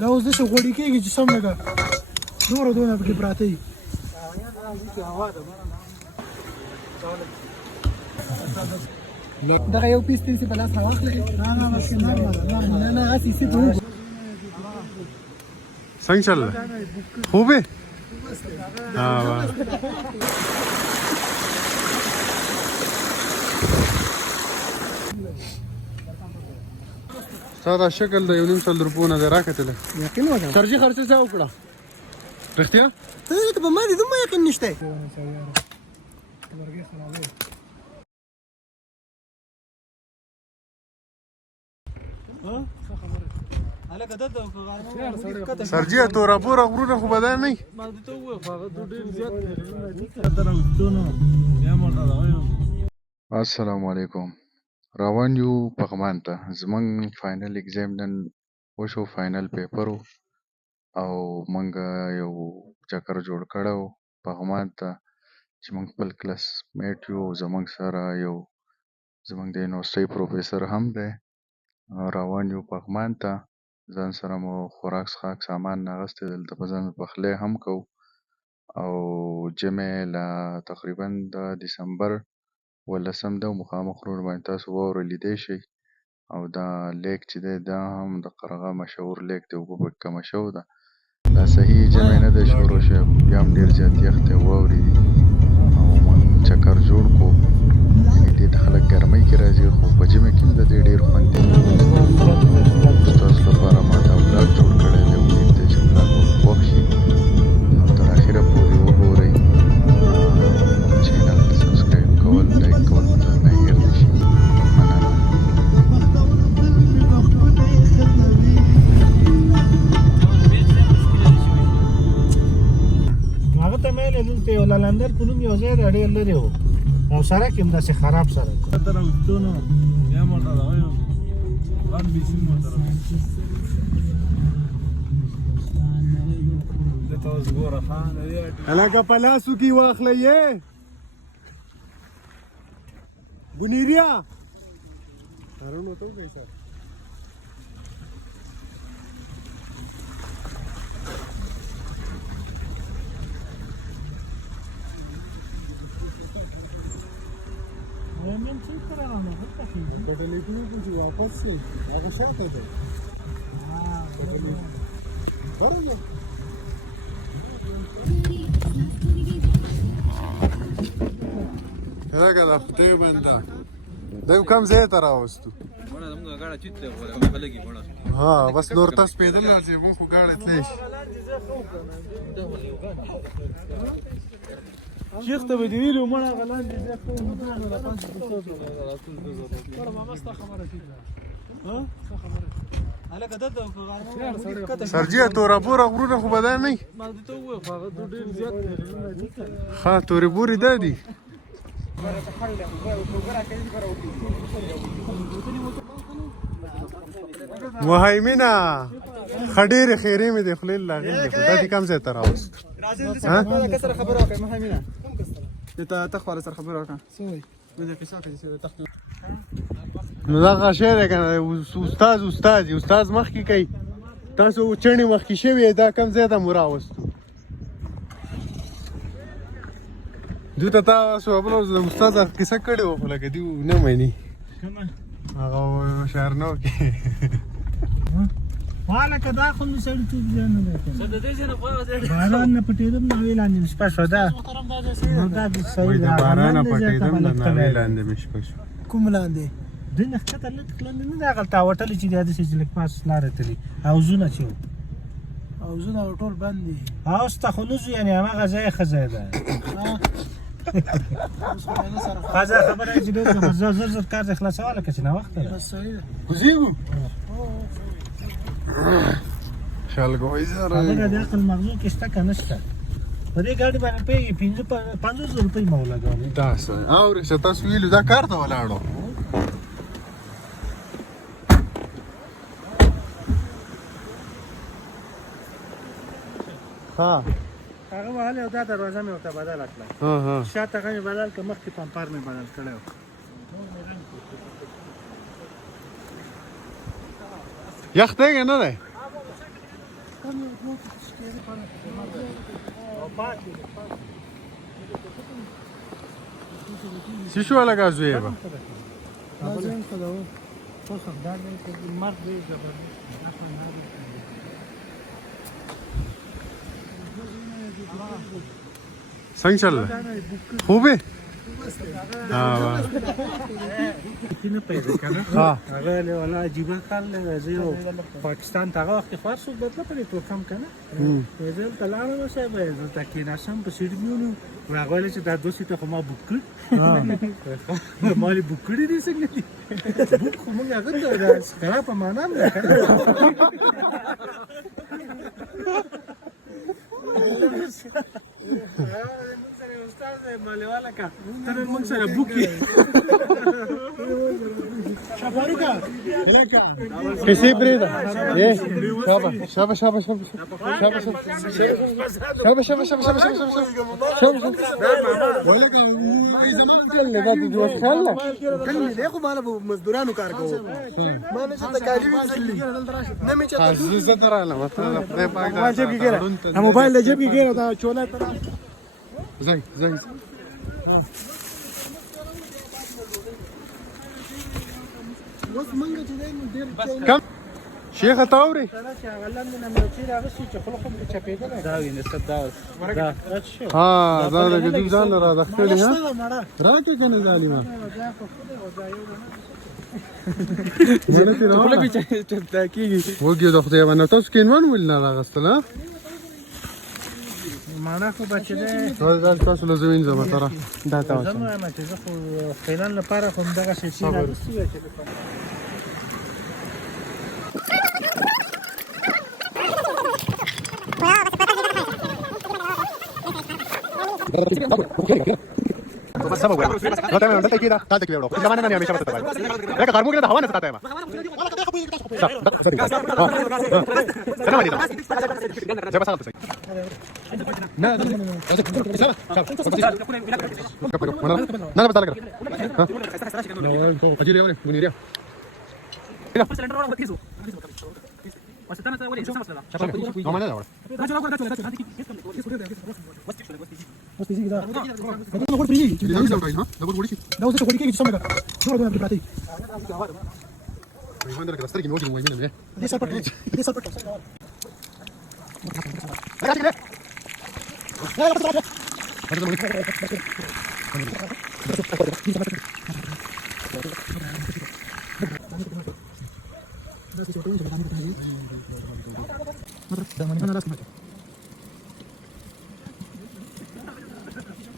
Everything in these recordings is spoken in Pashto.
دا اوس داسې غوړي کېږي چې سم لکه نوره دونه پکې پراته وي. دغه یو پیس تاسې په لاس راواخلئ. نه نه هسې ایسې ته وګورئ. څنګه چل رहा خوب है हाँ वाह ساده شکل د 1.5 روپو نه راکتل یقین وکړه سرجي خرڅ څه وکړه رښتیا ته په ما دې دومره یقین نشته سرجي تورا پورا غرونه خو بدل نه السلام علیکم روان یو پغمان ته زمونږ فاینل اگزام نن وشو فاینل پیپر او مونږ یو چکر جوړ کړو پغمان ته چې مونږ خپل کلاس میټ یو زمونږ سره یو زمونږ د یونیورسټۍ پروفیسر هم دی روان یو پغمان ته ځان سره مو خوراک څښاک سامان ناغستی دلته په ځان پخلی هم کوو او جمع له تقریبا د ډسمبر 18 ده مخامخ روډ باندې تاسو واوره لیدی شئ او دا لیک چې دی دا هم د قرغه مشهور لیک دی اوبه پکې کمه شوې ده دا صحیح جمع نه دی شروع شوی بیا هم ډېر زیات یخ دی واورې دي او موږ چکر جوړ کړو یعنې دې ته خلک ګرمۍ کې راځي خو په ژمي کې هم د دې ډېر خوند دی ستاسو لپاره ما دا بلاګ جوړ کړی دی امید دی چې بلاګ به خوښ شي او تر اخره پورې وګورئ چینل سبسکرایب کول لایک کول مو نه هېر نه شي مننه هغه ته مې دلته یو لالندر په نوم یو ځای دی ډېر لرې و او سړک یې هم داسې خراب سړک هلکه په لاسو کې واخله یې بنیریا هارون ورته وګورئ سر کټلیټونه چې واپس شي هغه شاته دی برابر هغه د خدای بنده دا کوم ځای ته راوستو ها بس نور تاسو پیدل راځي مونږ خو ګاډی تللی شي شیخ ته به دې ویلو مړه هغه لاندې سرجي تورا پورا غرونه خو بدل نه ها تورې بورې دا دي مهیمنه خډېرې خیرې مې د خولې لاغلې دا دې کوم ځای ته راوست سره خبره وکړه مهیمنه ته تخواره سره خبره وکړه نو دغه شی دی که نه استاد مخکې کوي تاسو چڼې مخکې شوې دا کوم ځای ته مو راوستو دوی ته تاسو بله د استاد کیسه کړې وه خو لکه دوی نه مني هغه شهرنو کې لکه دا خو مې سړیتوب ځای نه دی باران نه پټېدم ناوې لاندې مې شپه شوه دا د بارانه پټېدم د ناوې لاندې مې شپه شوه کوم لاندې دوی نه ښکته لږ لاندې نه دی هغلته وټلې چې دی داسې چې لږ پاس لاره تلي حوضونه چې حوضونه ټول بند دي حوض ته خو نه ځو یعنې هماغه ځای ښه ځای ده ښځه خبره یې چې ډېر زر زر کار دې خلاصوه لکه چې ناوخته ده کوزیږو شالګوی سره هغه د عقل مغزو کې شته که نه شته په دې ګاډي باندې پوهېږي 50 روپۍ ما ولګولې داسې اورې چې تاسو ویلو دا کار ته ولاړو ها هغه وهلې او دا دروازه مې ورته بدله کړه شاته هغه مې بدل کړه مخکې پمپر مې بدل کړی و یخ دی که نه دی شو ولا قازويبه لازم كده هو فخر ده المرض ده زبردست احنا نعرف څنګه چل خوبه ها کینه پیدا کنه ها هغه له ولا عجیب کار له زیرو پاکستان ته وخت فارسو بدله پرې پروګرام کنه زه تلاره وسه به زه تکي نشم په سیډمیونو راغلی چې دا دوسی ته ما بوک کړ مالي بوک کړی دي څنګه دي بوک خو موږ هغه ته دا سره په معنا نه مالواله کا تر موږ سره بوکي شفاروکا کیسے بریدا اے شاباش شاباش شاباش شاباش شاباش شاباش شاباش ولا كان لغايه دي وصلنا كان دغه مال مزدورانو کار کوو ما نه څه تکالیف وسلی نه می چا عزیز دراله مطلب خدای پاک موبایل جیب کې ګره موبایل له جیب کې ګره دا چولا زي اوس منګه چې ډېر كم شيخ تاوري دا ویني صدا دا ها دا جديد ځان را دخلي ها راکه کنه ظالما خپل کې چپتا کیږي وګي د خدای باندې تاسو کینون ولنه راغستل ها معنا خو بچی ده دا تاسو له زوین زما ترى دا تاسو زما ما چې زه خو فعلا لپاره کوم دغه شی چې راځي بس سبب no te me mandaste aquí da te quiero esta manera ni a mí se me está venga carmo que da hawana está tema انا ما دي زي بس خلص لا لا بس على ها لا اجي لي منيريا no me da ahora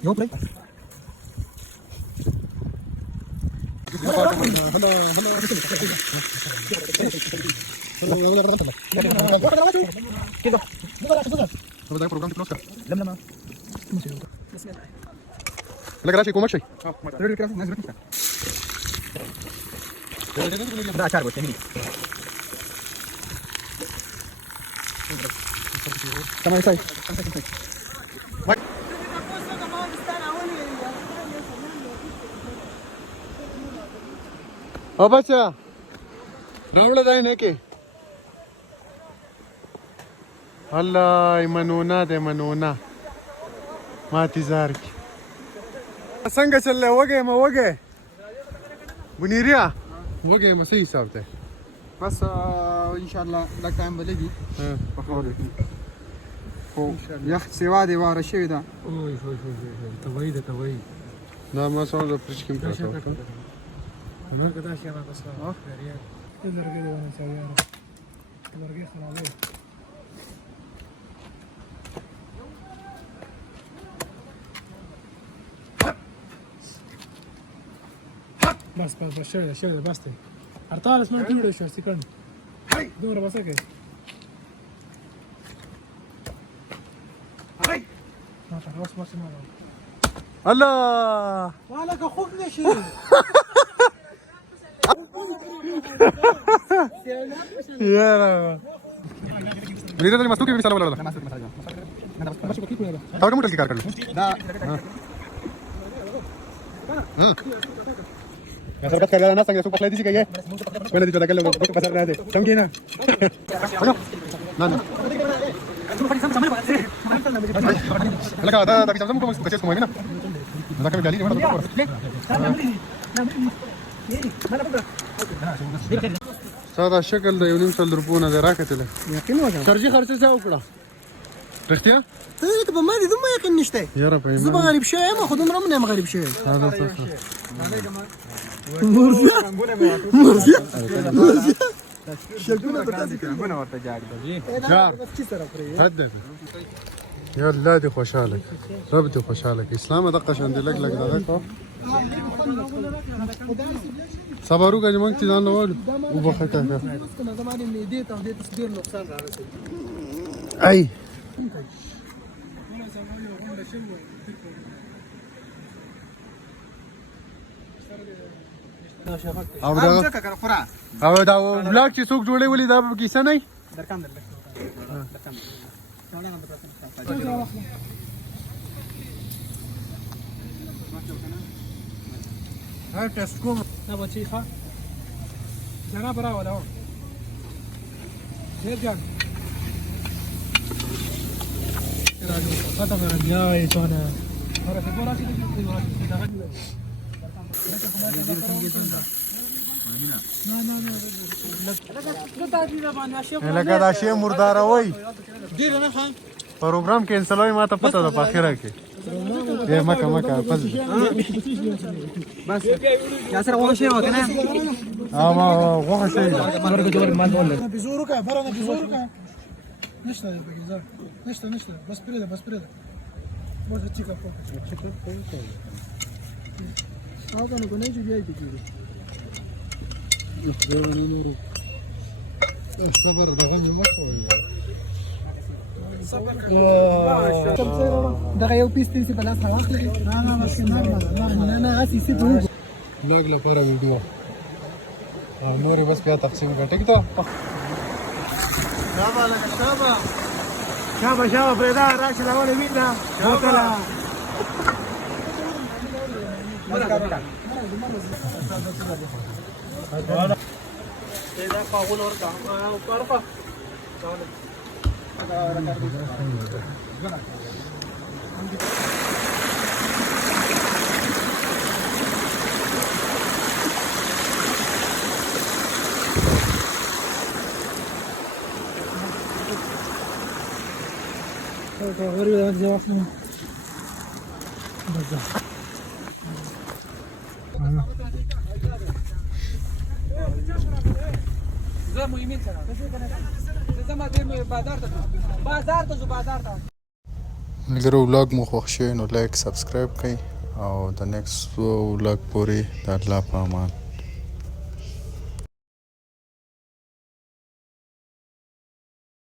Yo play. هو ده بروجرام فلوس لما لا جراشي كوما شيء ده اچار بوته ني تمام صحيح او بچا راوړل دای نه کې الله منونا ده منونا ما تزار کی څنګه چل وګه ما وګه بنيريا وګه ما صحیح حساب ته بس ان شاء الله دا ټایم بلګي په خبره او یخ سیوا دی واره شوی دا اوه توي دا ما څو د پرچ کې پاتو نو کدا شي ما بس او لرګي دی ونه ځای لرګي خلاص بس شويه بس ته ارتال اسمه تیوډ شو سکند دوره بس کې ما خلاص ما سمعنا الله ولا كخوف نشي يا لا بنيريا اللي مستوكي بيسال ولا لا تاو كم تلقي كاركلو يا سرقت كلا ناس yang suka lagi sih kayaknya. Sebenarnya tidak kalau pasar ada. Sampai na. Ano? Nana. لکه دا د زمزم کوم څه کوم نه دا کوم غالي نه ساده شکل د یو نیم سل روپونه دی راکتل یقین وکړه خرجي خرڅه څه وکړه رښتیا ته په ما دې دومره یقین نشته یاره په زه به غریب شوی یم خو دومره هم نه یم غریب شوی ساده څه شګونه په تاسو کې ورته جاړي جار حد ده یا الله دې خوشاله رب دې خوشاله اسلام دغه شان دې لګ لګ دغه کو صبر وکړه چې موږ ځان له او بخته کا زمانه معدې ته دې تصویر نقصان راغلی ای او دا بلاک چې څوک جوړې ولې دا به کیسه نه درکم ها ټیسټ کوم دا بچی ښه څنګه براو دا ډېر ځان ختم راځي یا څونه ورته ګورا چې لکه دا شی مرداره وای ډېر نه خان پروګرام کینسل وای ما ته پته ده په اخره کې اے مکه پز بس یا سره وښه وکنه ما غوښه شي مرګ جوړ ما ډول بزورو کا فرانه بزورو کا نشته بګیزا نشته بس پرېده ما څه چیکا کوم هغه نو نه جوړی کیږي صبر دغه مخه دغه یو پیس تیسي په لاس راوخلې نه بس نه اسی سي ته لګ لپاره ویډیو مور بس بیا تقسیم کړه ټیک ته شابه فريدا راشه لاول ویندا وکړه دا قاول ورته او پرپا غير ده واخنا زه مهمین سره زه ما دې بازار ته ملګرو ولاګ مو خوښ شوی نو لایک سبسکرایب کړئ او د نیکسټ ولاګ پورې د الله په امان